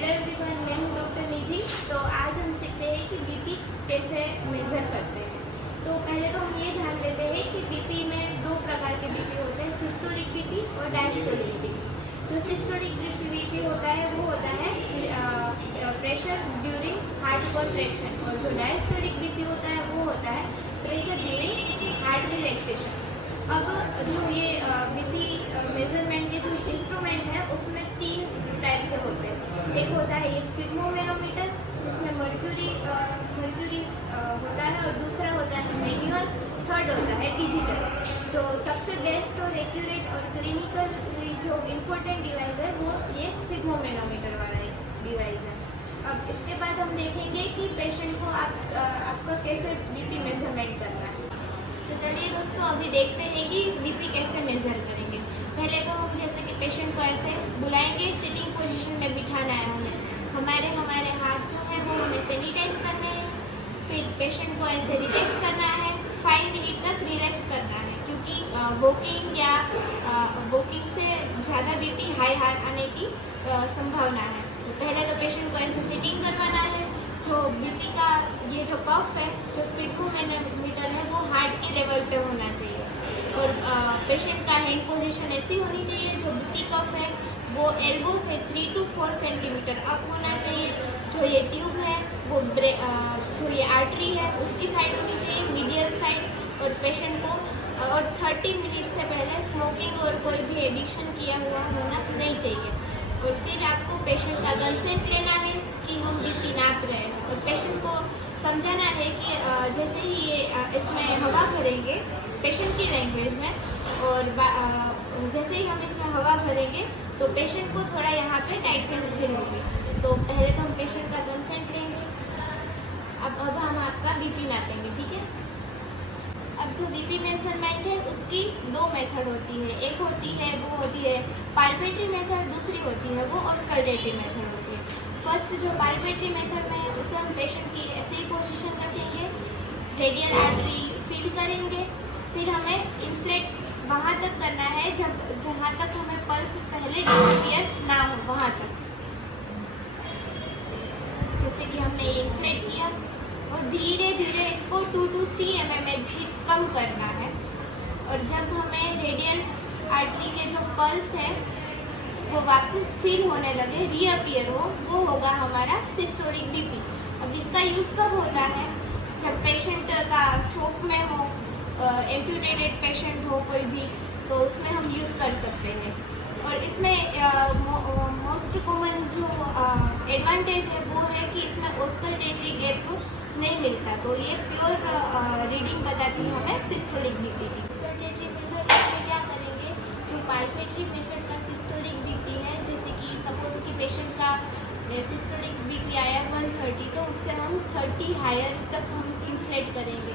Hello everyone, मैं हूँ doctor निधि। तो आज हम सीखते हैं कि बीपी कैसे मेज़र करते हैं। तो पहले तो हम ये जान लेते हैं कि बीपी में दो प्रकार के बीपी होते हैं, सिस्टोलिक बीपी और डायस्टोलिक बीपी। जो सिस्टोलिक बीपी होता है वो होता है प्रेशर ड्यूरिंग हार्ट कॉन्ट्रैक्शन, और जो डायस्टोलिक बीपी होता है वो होता है प्रेशर ड्यूरिंग हार्ट रिलैक्सेशन। अब जो ये बीपी मेजरमेंट के जो इंस्ट्रूमेंट है उसमें तीन टाइप के होते हैं। एक होता है ये स्फिग्मोमेरोमीटर, जिसमें मर्क्यूरी होता है, और दूसरा होता है मैनुअल, थर्ड होता है डिजिटल। जो सबसे बेस्ट और एक्यूरेट और क्लिनिकल जो इम्पोर्टेंट डिवाइस है वो ये स्फिग्मोमेरोमीटर वाला डिवाइस है। अब इसके बाद हम देखेंगे कि पेशेंट को आपका कैसे बीपी मेजरमेंट करना है। तो चलिए दोस्तों, अभी देखते हैं कि बीपी कैसे मेज़र करेंगे। पहले तो हम जैसे कि पेशेंट को ऐसे बुलाएंगे, सिटिंग पोजीशन में बिठाना है हमें। हमारे हाथ जो है वो हमें सैनिटाइज करने हैं। फिर पेशेंट को ऐसे रिलैक्स करना है, 5 मिनट तक रिलैक्स करना है, क्योंकि वॉकिंग से ज़्यादा बीपी हाई आने की संभावना है। तो पहले तो पेशेंट को ऐसे सिटिंग करवाना है। जो बीपी का ये जो कफ है, जो स्फिग्मोमेरोमीटर है, वो हार्ट के लेवल पे होना चाहिए, और पेशेंट का हैंड पोजीशन ऐसी होनी चाहिए। जो बीपी कफ है वो एल्बो से 3 to 4 सेंटीमीटर अप होना चाहिए। जो ये ट्यूब है वो जो ये आर्टरी है उसकी साइड होनी चाहिए, मीडियल साइड। और पेशेंट को और 30 मिनट से पहले स्मोकिंग और कोई भी एडिक्शन किया हुआ होना नहीं चाहिए। और फिर आपको पेशेंट का कंसेंट लेना है कि हम बीपी नाप रहे हैं, और पेशेंट को समझाना है कि जैसे ही ये इसमें हवा भरेंगे पेशेंट की लैंग्वेज में, और जैसे ही हम इसमें हवा भरेंगे तो पेशेंट को थोड़ा यहाँ पे टाइटनेस फील होगी। तो पहले तो हम पेशेंट का कंसेंट लेंगे। अब हम आपका बीपी नापेंगे, ठीक है। अब जो बीपी मेजरमेंट है उसकी दो मेथड होती है। एक होती है पाल्पेटरी मेथड, दूसरी होती है वो ऑस्कल्टेटरी मेथड होती है। फर्स्ट जो पाल्पेटरी मेथड में है उसे हम पेशेंट की ऐसे ही पोजीशन रखेंगे, रेडियल आर्टरी फील करेंगे। फिर हमें इन्फ्लेट वहाँ तक करना है जहाँ तक हमें पल्स पहले डिसअपियर ना हो, वहाँ तक। जैसे कि हमने ये इन्फ्लेट किया, और धीरे धीरे इसको 2 to 3 mm कम करना है। और जब हमें रेडियल आर्टरी के जो पल्स है वो वापस फील होने लगे, रीअपियर हो, वो होगा हमारा सिस्टोलिक बीपी। अब इसका यूज़ कब होता है? जब पेशेंट का शॉक में हो, एम्प्यूटेटेड पेशेंट हो कोई भी, तो उसमें हम यूज़ कर सकते हैं। और इसमें मोस्ट कॉमन जो एडवांटेज है वो है कि इसमें ऑस्कल्टेटरी गैप नहीं मिलता, तो ये प्योर रीडिंग बताती है हमें सिस्टोलिक बीपी की। ऑस्कल्टेटरी मेथड इसमें क्या करेंगे, जो पाल्पेटरी मेथड का सिस्टोलिक बीपी है, जैसे कि सपोज कि पेशेंट का सिस्टोलिक बीपी आया 130, तो उससे हम 30 हायर तक हम इन्फ्लेट करेंगे।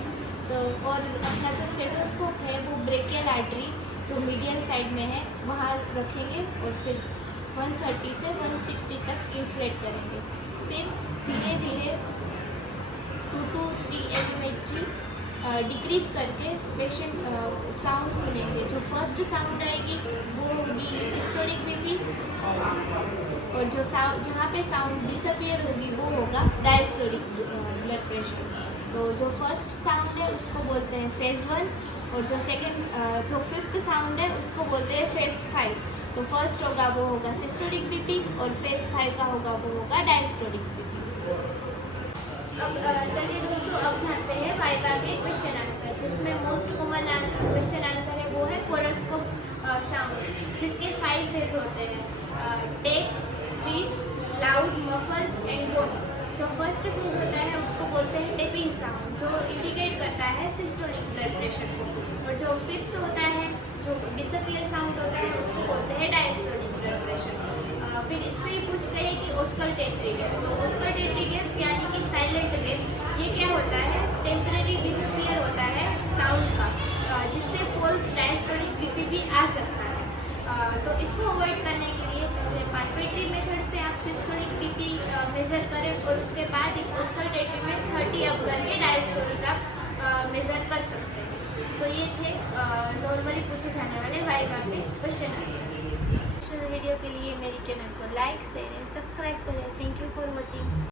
तो और अपना जो स्टेथोस्कोप है वो ब्रेकियल आर्टरी जो मीडियल साइड में है वहाँ रखेंगे, और फिर 130 से 160 तक इन्फ्लेट करेंगे। फिर धीरे धीरे 2 to 3 mm डिक्रीज करके पेशेंट साउंड सुनेंगे। जो फर्स्ट साउंड आएगी वो होगी सिस्टोलिक बीपी, और जो साउंड जहाँ पे साउंड डिसअपियर होगी वो होगा डायस्टोलिक ब्लड प्रेशर। तो जो फर्स्ट साउंड है उसको बोलते हैं फेज़ 1, और जो फिफ्थ साउंड है उसको बोलते हैं फेज़ 5। तो फर्स्ट होगा वो होगा सिस्टोलिक बीपी, और फेज़ 5 का होगा वो होगा डायस्टोलिक बीपी। अब चलिए दोस्तों, अब जानते हैं वाइवा के क्वेश्चन आंसर, जिसमें मोस्ट कॉमन क्वेश्चन आंसर है वो है कोरोस्कोप साउंड, जिसके 5 फेज होते हैं, tap, speech, loud, muffle and gone. जो फर्स्ट फेज होता है उसको बोलते हैं टेपिंग साउंड, जो इंडिकेट करता है सिस्टोलिक ब्लड प्रेशर को। और जो फिफ्थ होता है, जो डिसअपियर साउंड होता है, उसको बोलते हैं डायस्टोलिक ब्लड प्रेशर। फिर इसमें ही पूछते हैं कि ऑस्कल्टेटरी गैप। तो ऑस्कल्टेटरी गैप यानी कि साइलेंट गैप, ये क्या होता है? टेम्परेरी डिसअपियर होता है साउंड का, जिससे फॉल्स डायस्टोलिक बीपी भी आ सकता है। तो इसको अवॉइड करने के लिए पहले पाल्पेटरी मेथड से आप सिस्टोलिक बीपी मेज़र करें, और उसके बाद ऑस्कल्टेटरी में 30 अप करके डायस्टोलिक आप मेज़र कर सकते हैं। तो ये थे नॉर्मली पूछे जाने वाले वाइवा के क्वेश्चन आंसर। वीडियो के लिए मेरी चैनल को लाइक, शेयर एंड सब्सक्राइब करें।